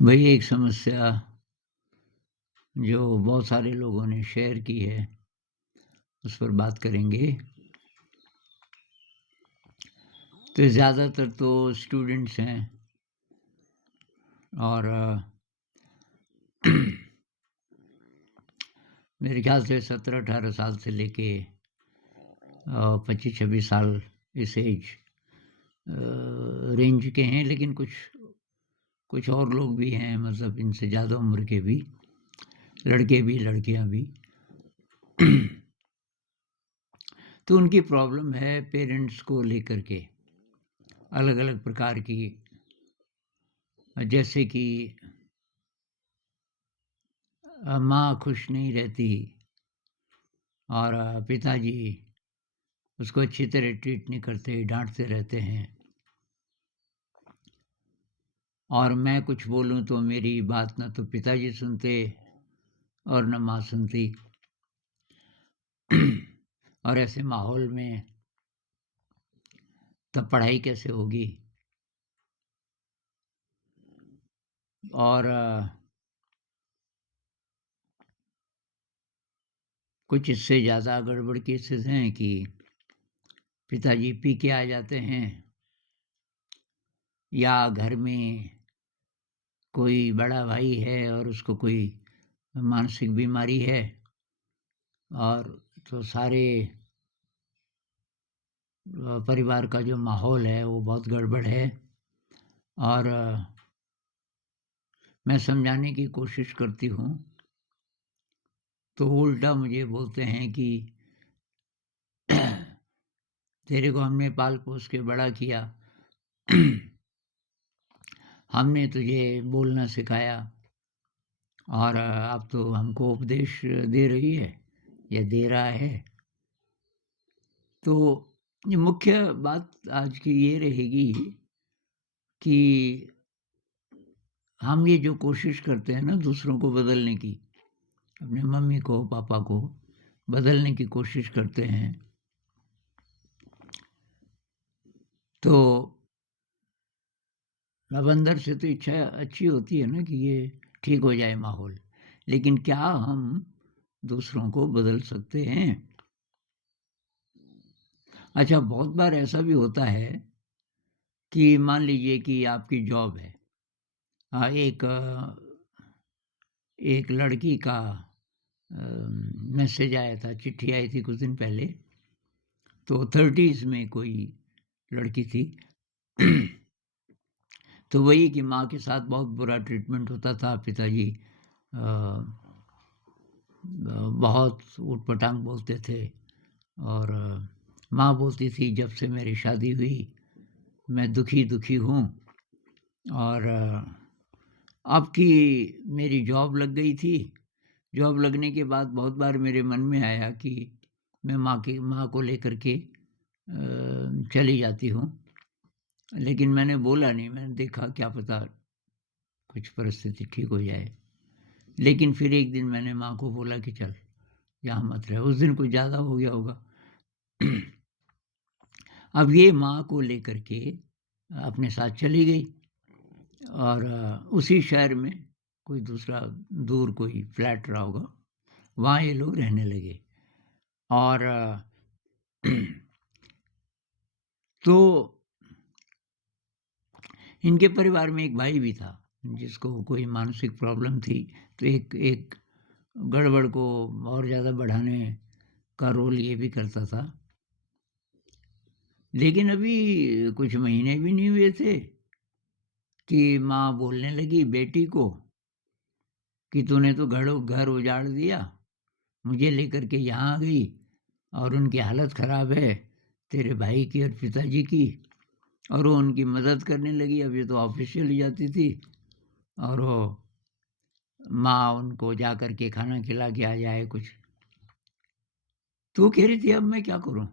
वही एक समस्या जो बहुत सारे लोगों ने शेयर की है, उस पर बात करेंगे। तो ज़्यादातर तो स्टूडेंट्स हैं और मेरे ख़्याल से 17-18 साल से लेके 25-26 साल इस एज रेंज के हैं, लेकिन कुछ कुछ और लोग भी हैं, मतलब इनसे ज़्यादा उम्र के भी, लड़के भी, लड़कियाँ भी। तो उनकी प्रॉब्लम है पेरेंट्स को लेकर के, अलग-अलग प्रकार की। जैसे कि माँ खुश नहीं रहती और पिताजी उसको अच्छी तरह ट्रीट नहीं करते, डाँटते रहते हैं। और मैं कुछ बोलूँ तो मेरी बात ना तो पिताजी सुनते और ना माँ सुनती। और ऐसे माहौल में तब पढ़ाई कैसे होगी? और कुछ इससे ज़्यादा गड़बड़ केसेस हैं कि पिताजी पी के आ जाते हैं, या घर में कोई बड़ा भाई है और उसको कोई मानसिक बीमारी है, और तो सारे परिवार का जो माहौल है वो बहुत गड़बड़ है। और मैं समझाने की कोशिश करती हूँ, तो उल्टा मुझे बोलते हैं कि तेरे को हमने पाल-पोस के बड़ा किया, हमने तुझे बोलना सिखाया और अब तो हमको उपदेश दे रही है या दे रहा है। तो ये मुख्य बात आज की ये रहेगी कि हम ये जो कोशिश करते हैं ना दूसरों को बदलने की, अपने मम्मी को, पापा को बदलने की कोशिश करते हैं, तो अब अंदर से तो इच्छा अच्छी होती है ना कि ये ठीक हो जाए माहौल, लेकिन क्या हम दूसरों को बदल सकते हैं? अच्छा, बहुत बार ऐसा भी होता है कि मान लीजिए कि आपकी जॉब है। एक एक लड़की का मैसेज आया था, चिट्ठी आई थी कुछ दिन पहले, तो 30s में कोई लड़की थी। तो वही कि माँ के साथ बहुत बुरा ट्रीटमेंट होता था, पिताजी बहुत ऊट-पटांग बोलते थे, और माँ बोलती थी जब से मेरी शादी हुई मैं दुखी-दुखी हूँ, और अब कि मेरी जॉब लग गई थी, जॉब लगने के बाद बहुत बार मेरे मन में आया कि मैं माँ को लेकर के चली जाती हूँ, लेकिन मैंने बोला नहीं, मैंने देखा क्या पता कुछ परिस्थिति ठीक हो जाए। लेकिन फिर एक दिन मैंने माँ को बोला कि चल, यहाँ मत रह, उस दिन कुछ ज़्यादा हो गया होगा। अब ये माँ को लेकर के अपने साथ चली गई, और उसी शहर में कोई दूसरा दूर कोई फ्लैट रहा होगा, वहाँ ये लोग रहने लगे। और तो इनके परिवार में एक भाई भी था, जिसको कोई मानसिक प्रॉब्लम थी, तो एक एक गड़बड़ को और ज़्यादा बढ़ाने का रोल ये भी करता था। लेकिन अभी कुछ महीने भी नहीं हुए थे कि माँ बोलने लगी बेटी को कि तूने तो घर उजाड़ दिया, मुझे लेकर के यहाँ आ गई, और उनकी हालत ख़राब है, तेरे भाई की और पिताजी की। और वो उनकी मदद करने लगी। अब ये तो ऑफ़िस चली जाती थी, और वो माँ उनको जा कर के खाना खिला के आ जाए कुछ। तो वो कह रही थी अब मैं क्या करूँ?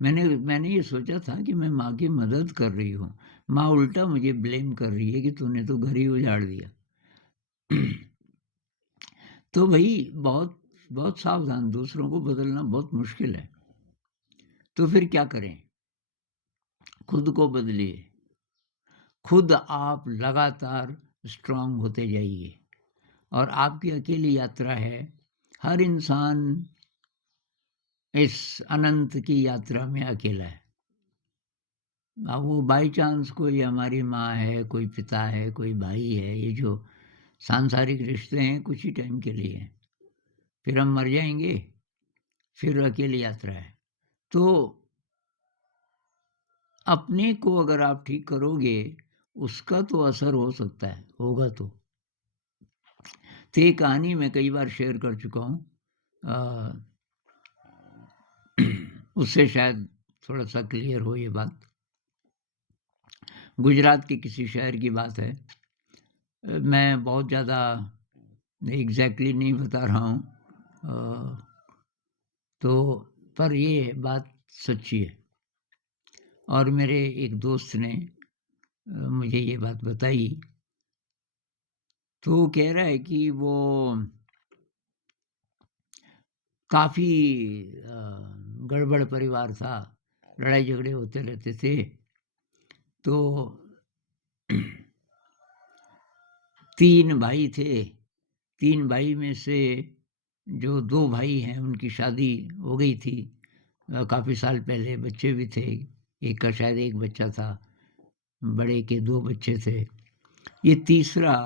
मैंने मैंने ये सोचा था कि मैं माँ की मदद कर रही हूँ। माँ उल्टा मुझे ब्लेम कर रही है कि तूने तो घर ही उजाड़ दिया। तो भई बहुत बहुत सावधान, दूसरों को बदलना बहुत मुश्किल है। तो फिर क्या करें? खुद को बदलिए। खुद आप लगातार स्ट्रांग होते जाइए। और आपकी अकेली यात्रा है। हर इंसान इस अनंत की यात्रा में अकेला है। अब वो बाई चांस कोई हमारी माँ है, कोई पिता है, कोई भाई है, ये जो सांसारिक रिश्ते हैं कुछ ही टाइम के लिए हैं। फिर हम मर जाएँगे, फिर अकेली यात्रा है। तो अपने को अगर आप ठीक करोगे, उसका तो असर हो सकता है, होगा तो। तो ये कहानी मैं कई बार शेयर कर चुका हूँ। उससे शायद थोड़ा-सा क्लियर हो ये बात। गुजरात के किसी शहर की बात है। मैं बहुत ज़्यादा एग्ज़ैक्टली नहीं बता रहा हूँ। तो पर ये बात सच्ची है। और मेरे एक दोस्त ने मुझे ये बात बताई। तो वो कह रहा है कि वो काफ़ी गड़बड़ परिवार था, लड़ाई-झगड़े होते रहते थे। तो 3 भाई थे, 3 भाई में से जो 2 भाई हैं उनकी शादी हो गई थी काफ़ी साल पहले, बच्चे भी थे। एक का शायद 1 बच्चा था, बड़े के 2 बच्चे थे। ये तीसरा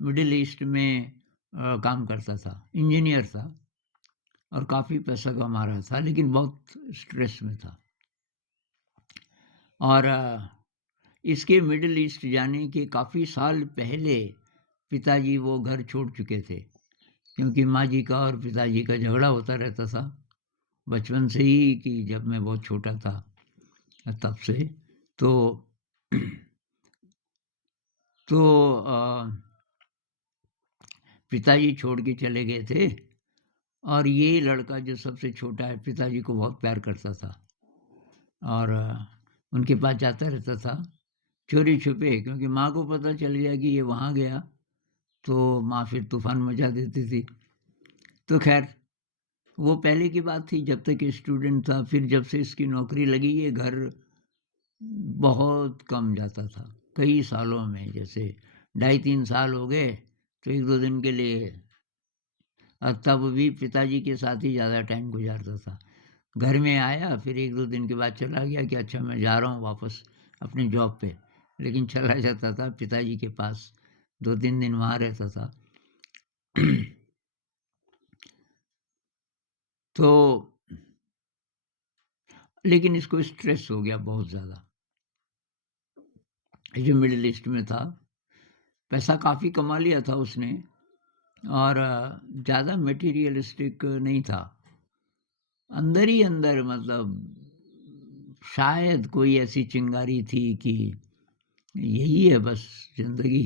मिडल ईस्ट में काम करता था, इंजीनियर था और काफ़ी पैसा कमा रहा था, लेकिन बहुत स्ट्रेस में था। और इसके मिडल ईस्ट जाने के काफ़ी साल पहले पिताजी वो घर छोड़ चुके थे, क्योंकि माँ जी का और पिताजी का झगड़ा होता रहता था बचपन से ही, कि जब मैं बहुत छोटा था तब से। तो तो पिताजी छोड़ के चले गए थे और ये लड़का जो सबसे छोटा है पिताजी को बहुत प्यार करता था और उनके पास जाता रहता था चोरी छुपे, क्योंकि माँ को पता चल गया कि ये वहाँ गया तो माँ फिर तूफान मचा देती थी। तो खैर वो पहले की बात थी जब तक ये स्टूडेंट था। फिर जब से इसकी नौकरी लगी ये घर बहुत कम जाता था, कई सालों में, जैसे 2.5-3 साल हो गए तो 1-2 दिन के लिए, तब भी पिताजी के साथ ही ज़्यादा टाइम गुजारता था। घर में आया फिर 1-2 दिन के बाद चला गया कि अच्छा मैं जा रहा हूँ वापस अपनी जॉब पे, लेकिन चला जाता था पिताजी के पास, 2-3 दिन वहाँ रहता था। तो लेकिन इसको स्ट्रेस हो गया बहुत ज़्यादा। ये जो मिडल ईस्ट में था, पैसा काफ़ी कमा लिया था उसने और ज़्यादा मटेरियलिस्टिक नहीं था। अंदर ही अंदर मतलब शायद कोई ऐसी चिंगारी थी कि यही है बस ज़िंदगी,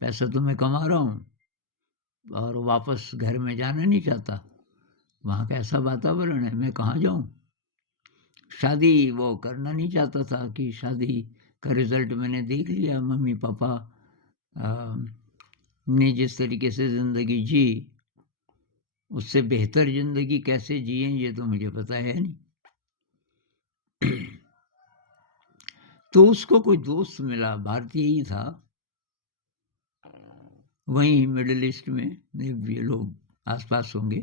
पैसा तो मैं कमा रहा हूँ और वापस घर में जाना नहीं चाहता। वहाँ का ऐसा वातावरण है, मैं कहाँ जाऊँ? शादी वो करना नहीं चाहता था कि शादी का रिज़ल्ट मैंने देख लिया, मम्मी-पापा ने जिस तरीके से ज़िंदगी जी, उससे बेहतर ज़िंदगी कैसे जिएँ ये तो मुझे पता है नहीं। तो उसको कोई दोस्त मिला, भारतीय ही था, वहीं मिडल ईस्ट में, ये लोग आस-पास होंगे।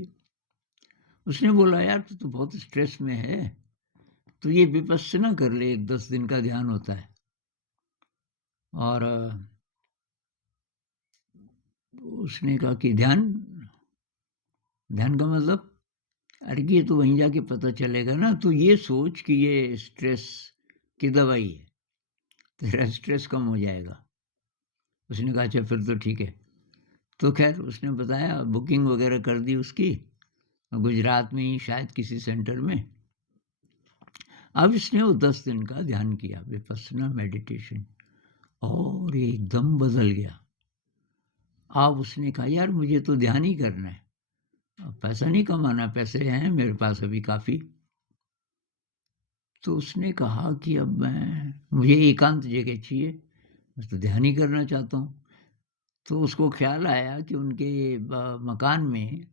उसने बोला यार तू तो बहुत स्ट्रेस में है, तो ये विपस्सना कर ले, 10 दिन का ध्यान होता है। और उसने कहा कि ध्यान का मतलब? अरे कि ये तो वहीं जाके पता चलेगा ना, तो ये सोच कि ये स्ट्रेस की दवाई है, तेरा स्ट्रेस कम हो जाएगा। उसने कहा अच्छा फिर तो ठीक है। तो खैर उसने बताया, बुकिंग वगैरह कर दी उसकी, गुजरात में ही शायद किसी सेंटर में। अब इसने वो 10 दिन का ध्यान किया, विपस्सना मेडिटेशन, और ये एकदम बदल गया। अब उसने कहा यार मुझे तो ध्यान ही करना है, अब पैसा नहीं कमाना, पैसे हैं मेरे पास अभी काफ़ी। तो उसने कहा कि अब मुझे एकांत जगह चाहिए, मैं तो ध्यान ही करना चाहता हूँ। तो उसको ख्याल आया कि उनके मकान में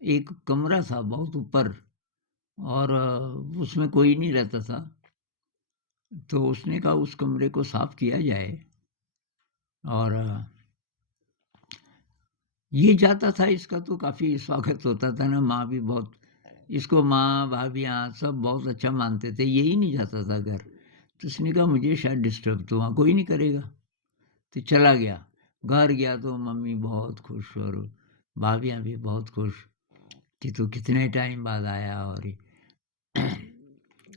एक कमरा था बहुत ऊपर और उसमें कोई नहीं रहता था। तो उसने कहा उस कमरे को साफ़ किया जाए और ये जाता था, इसका तो काफ़ी स्वागत होता था ना, माँ भी बहुत इसको माँ, भाभियाँ सब बहुत अच्छा मानते थे, यही नहीं जाता था घर। तो उसने कहा मुझे शायद डिस्टर्ब तो वहाँ कोई नहीं करेगा, तो चला गया। घर गया तो मम्मी बहुत खुश और भाभियाँ भी बहुत खुश कि तू कितने टाइम बाद आया और ये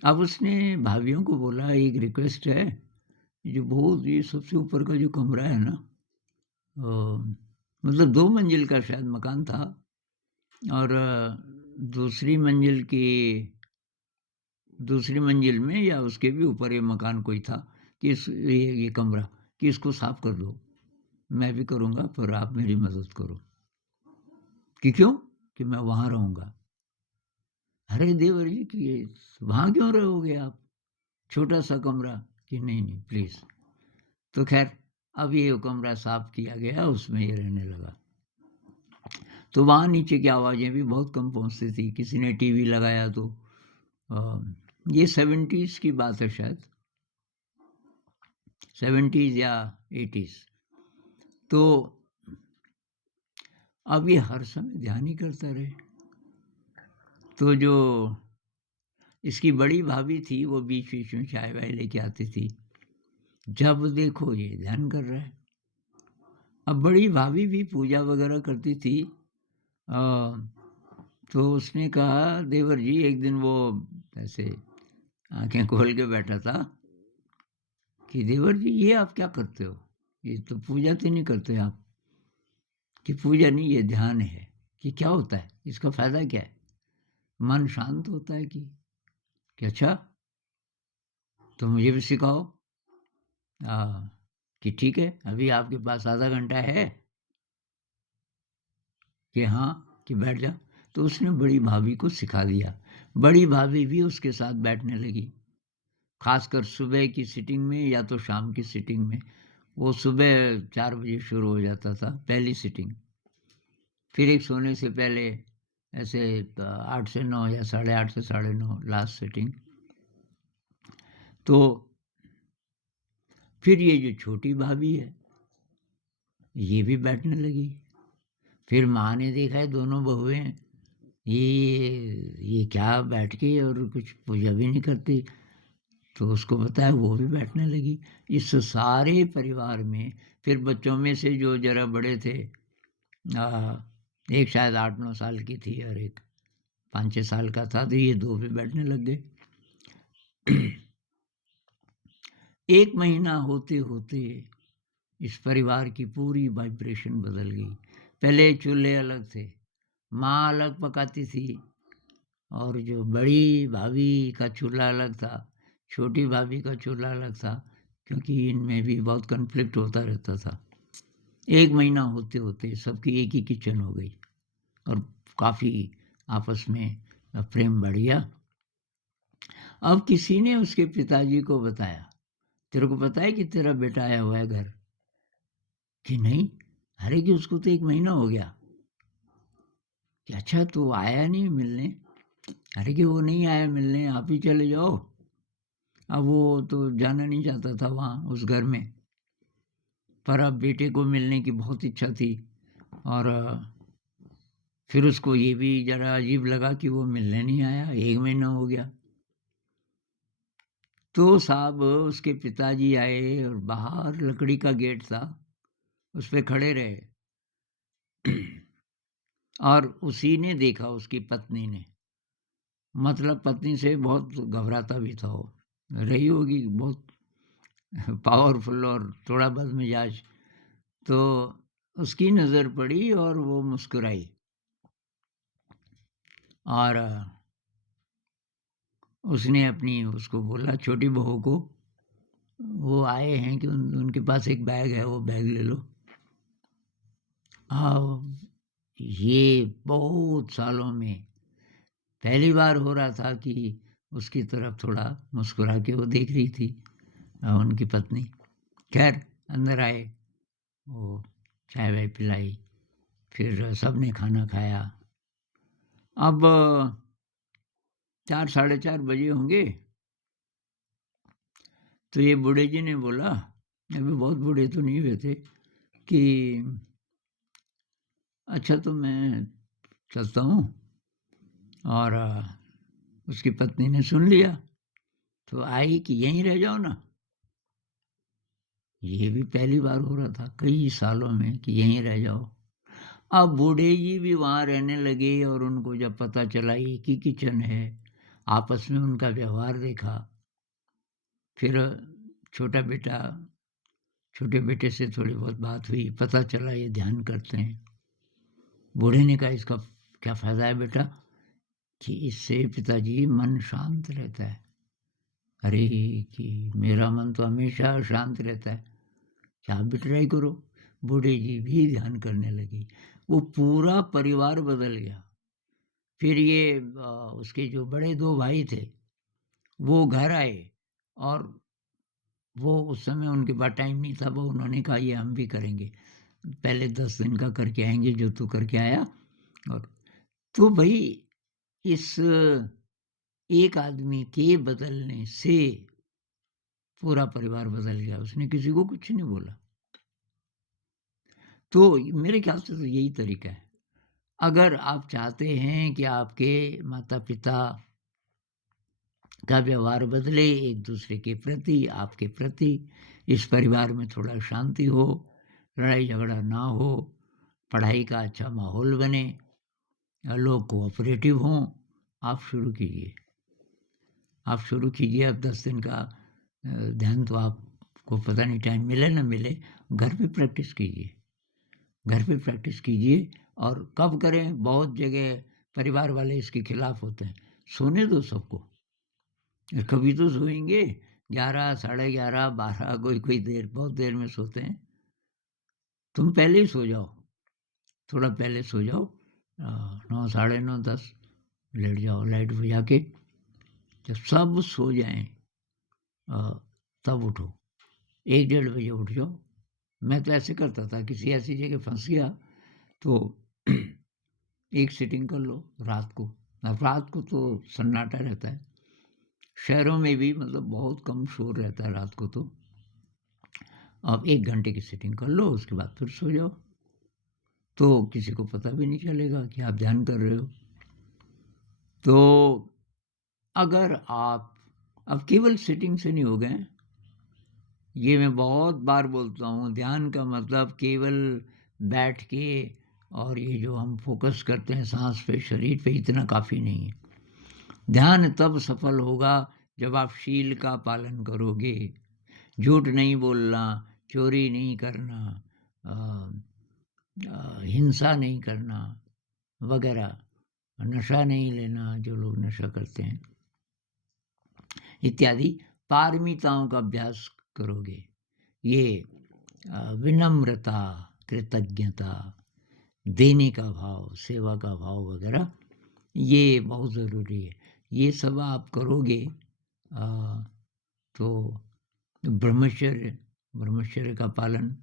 अब उसने भाभियों को बोला एक रिक्वेस्ट है, जो बहुत ये सबसे ऊपर का जो कमरा है ना, मतलब 2 मंजिल का शायद मकान था और दूसरी मंजिल की दूसरी मंजिल में या उसके भी ऊपर ये मकान कोई था कि ये कमरा कि इसको साफ कर दो। मैं भी करूँगा पर आप मेरी मदद करो। कि क्यों? कि मैं वहाँ रहूँगा। अरे देवर जी कि ये वहाँ क्यों रहोगे आप? छोटा-सा कमरा कि नहीं प्लीज़। तो ख़ैर अब ये कमरा साफ किया गया, उसमें ये रहने लगा। तो वहाँ नीचे की आवाज़ें भी बहुत कम पहुँचती थी। किसी ने टीवी लगाया तो अ, ये 70s की बात है शायद, 70s या 80s। तो अब ये हर समय ध्यान ही करता रहे। तो जो इसकी बड़ी भाभी थी, वो बीच-बीच में चाय-वाय लेके आती थी। जब देखो ये ध्यान कर रहा है। अब बड़ी भाभी भी पूजा वगैरह करती थी। अ, तो उसने कहा देवर जी, एक दिन वो ऐसे आँखें खोल के बैठा था कि देवर जी ये आप क्या करते हो? ये तो पूजा तो नहीं करते आप। कि पूजा नहीं, ये ध्यान है। कि क्या होता है? इसका फ़ायदा क्या है? मन शांत होता है कि अच्छा, तो मुझे भी सिखाओ। कि ठीक है, अभी आपके पास आधा घंटा है? कि हाँ, कि बैठ जा। तो उसने बड़ी भाभी को सिखा दिया। बड़ी भाभी भी उसके साथ बैठने लगी। ख़ासकर सुबह की सिटिंग में या तो शाम की सिटिंग में। वो सुबह 4 बजे शुरू हो जाता था पहली सिटिंग। फिर एक सोने से पहले ऐसे 8 से 9 या साढ़े 8 से साढ़े 9 लास्ट सिटिंग। तो फिर ये जो छोटी भाभी है, ये भी बैठने लगी। फिर माँ ने देखा है दोनों बहुएँ ये क्या बैठ के और कुछ पूजा भी नहीं करती, तो उसको बताया, वो भी बैठने लगी। इस सारे परिवार में फिर बच्चों में से जो ज़रा बड़े थे, एक शायद 8-9 साल की थी और एक 5-6 साल का था, तो ये 2 भी बैठने लग गए। 1 महीना होते-होते इस परिवार की पूरी वाइब्रेशन बदल गई। पहले चूल्हे अलग थे, माँ अलग पकाती थी और जो बड़ी भाभी का चूल्हा अलग था, छोटी भाभी का चूल्हा अलग था, क्योंकि इनमें भी बहुत कॉन्फ्लिक्ट होता रहता था। 1 महीना होते-होते सबकी एक ही किचन हो गई और काफ़ी आपस में प्रेम बढ़ गया। अब किसी ने उसके पिताजी को बताया, "तेरे को पता है कि तेरा बेटा आया हुआ है घर?" कि नहीं, अरे कि उसको तो 1 महीना हो गया। कि अच्छा तो आया नहीं मिलने? अरे कि वो नहीं आया मिलने, आप ही चले जाओ। अब वो तो जाना नहीं चाहता था वहाँ उस घर में, पर अब बेटे को मिलने की बहुत इच्छा थी और फिर उसको ये भी ज़रा अजीब लगा कि वो मिलने नहीं आया, 1 महीना हो गया। तो साहब उसके पिताजी आए और बाहर लकड़ी का गेट था, उस पे खड़े रहे और उसी ने देखा, उसकी पत्नी ने। मतलब पत्नी से बहुत घबराता भी था वो। रही होगी बहुत पावरफुल और थोड़ा बदमिजाज। तो उसकी नज़र पड़ी और वो मुस्कुराई और उसने अपनी उसको बोला छोटी बहू को, वो आए हैं कि उनके पास एक बैग है, वो बैग ले लो। ये बहुत सालों में पहली बार हो रहा था कि उसकी तरफ थोड़ा मुस्कुरा के वो देख रही थी उनकी पत्नी। खैर अंदर आए, वो चाय-वाय पिलाई, फिर सबने खाना खाया। अब 4 साढ़े 4 बजे होंगे, तो ये बूढ़े जी ने बोला, अभी बहुत बूढ़े तो नहीं हुए थे, कि अच्छा तो मैं चलता हूँ। और उसकी पत्नी ने सुन लिया, तो आई कि यहीं रह जाओ ना। ये भी पहली बार हो रहा था कई सालों में कि यहीं रह जाओ। अब बूढ़े जी भी वहाँ रहने लगे और उनको जब पता चला एक ही किचन है, आपस में उनका व्यवहार देखा। फिर छोटा बेटा छोटे बेटे से थोड़ी बहुत बात हुई, पता चला ये ध्यान करते हैं। बूढ़े ने कहा इसका क्या फ़ायदा है बेटा? कि इससे पिताजी मन शांत रहता है। अरे कि मेरा मन तो हमेशा शांत रहता है, कि आप भी ट्राई करो। बूढ़े जी भी ध्यान करने लगे, वो पूरा परिवार बदल गया। फिर ये उसके जो बड़े 2 भाई थे, वो घर आए और वो उस समय उनके पास टाइम नहीं था, वो उन्होंने कहा ये हम भी करेंगे। पहले 10 दिन का करके आएँगे जो तू करके आया। और तो भई इस एक आदमी के बदलने से पूरा परिवार बदल गया, उसने किसी को कुछ नहीं बोला। तो मेरे ख्याल से तो यही तरीका है। अगर आप चाहते हैं कि आपके माता-पिता का व्यवहार बदले एक दूसरे के प्रति, आपके प्रति, इस परिवार में थोड़ा शांति हो, लड़ाई झगड़ा ना हो, पढ़ाई का अच्छा माहौल बने, लोग कोऑपरेटिव हों, आप शुरू कीजिए। आप शुरू कीजिए। अब 10 दिन का ध्यान तो आपको पता नहीं टाइम मिले ना मिले, घर पे प्रैक्टिस कीजिए। घर पे प्रैक्टिस कीजिए। और कब करें? बहुत जगह परिवार वाले इसके खिलाफ होते हैं। सोने दो सबको। कभी तो सोएंगे। 11, साढ़े 11, 12, कोई देर, बहुत देर में सोते हैं। तुम पहले ही सो जाओ, थोड़ा पहले सो जाओ। 9, साढ़े 9, 10 लेट जाओ लाइट बुझा के। जब सब सो जाएं तब उठो। 1, डेढ़ बजे उठ जाओ। मैं तो ऐसे करता था, किसी ऐसी जगह फंस गया तो एक सिटिंग कर लो रात को। अब रात को तो सन्नाटा रहता है, शहरों में भी मतलब बहुत कम शोर रहता है रात को। तो आप 1 घंटे की सिटिंग कर लो, उसके बाद फिर सो जाओ, तो किसी को पता भी नहीं चलेगा कि आप ध्यान कर रहे हो। तो अगर आप अब केवल सिटिंग से नहीं हो गए, ये मैं बहुत बार बोलता हूँ, ध्यान का मतलब केवल बैठ के और ये जो हम फोकस करते हैं सांस पे, शरीर पे, इतना काफ़ी नहीं है। ध्यान तब सफल होगा जब आप शील का पालन करोगे। झूठ नहीं बोलना, चोरी नहीं करना, हिंसा नहीं करना वगैरह, नशा नहीं लेना जो लोग नशा करते हैं, इत्यादि पारमिताओं का अभ्यास करोगे। ये विनम्रता, कृतज्ञता, देने का भाव, सेवा का भाव वगैरह, ये बहुत ज़रूरी है। ये सब आप करोगे तो ब्रह्मचर्य ब्रह्मचर्य का पालन,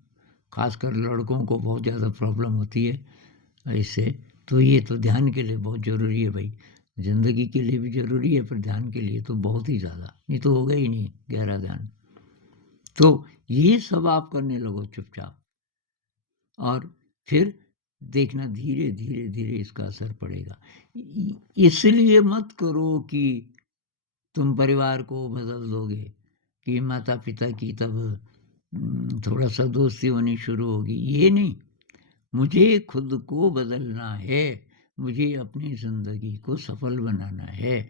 खासकर लड़कों को बहुत ज़्यादा प्रॉब्लम होती है इससे। तो ये तो ध्यान के लिए बहुत ज़रूरी है भाई। ज़िंदगी के लिए भी ज़रूरी है, पर ध्यान के लिए तो बहुत ही ज़्यादा, नहीं तो होगा ही नहीं गहरा ध्यान। तो ये सब आप करने लगो चुपचाप, और फिर देखना धीरे धीरे धीरे इसका असर पड़ेगा। इसलिए मत करो कि तुम परिवार को बदल दोगे, कि माता पिता की तब थोड़ा सा दोस्ती होनी शुरू होगी। ये नहीं, मुझे खुद को बदलना है, मुझे अपनी ज़िंदगी को सफल बनाना है।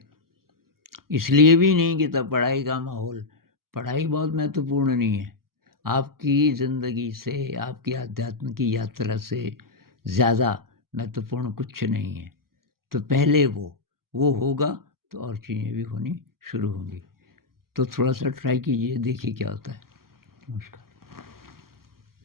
इसलिए भी नहीं कि तब पढ़ाई का माहौल, पढ़ाई बहुत महत्वपूर्ण नहीं है। आपकी ज़िंदगी से, आपकी आध्यात्म की यात्रा से ज़्यादा महत्वपूर्ण कुछ नहीं है। तो पहले वो होगा तो और चीज़ें भी होनी शुरू होंगी। तो थोड़ा सा ट्राई कीजिए, देखिए क्या होता है। नमस्कार।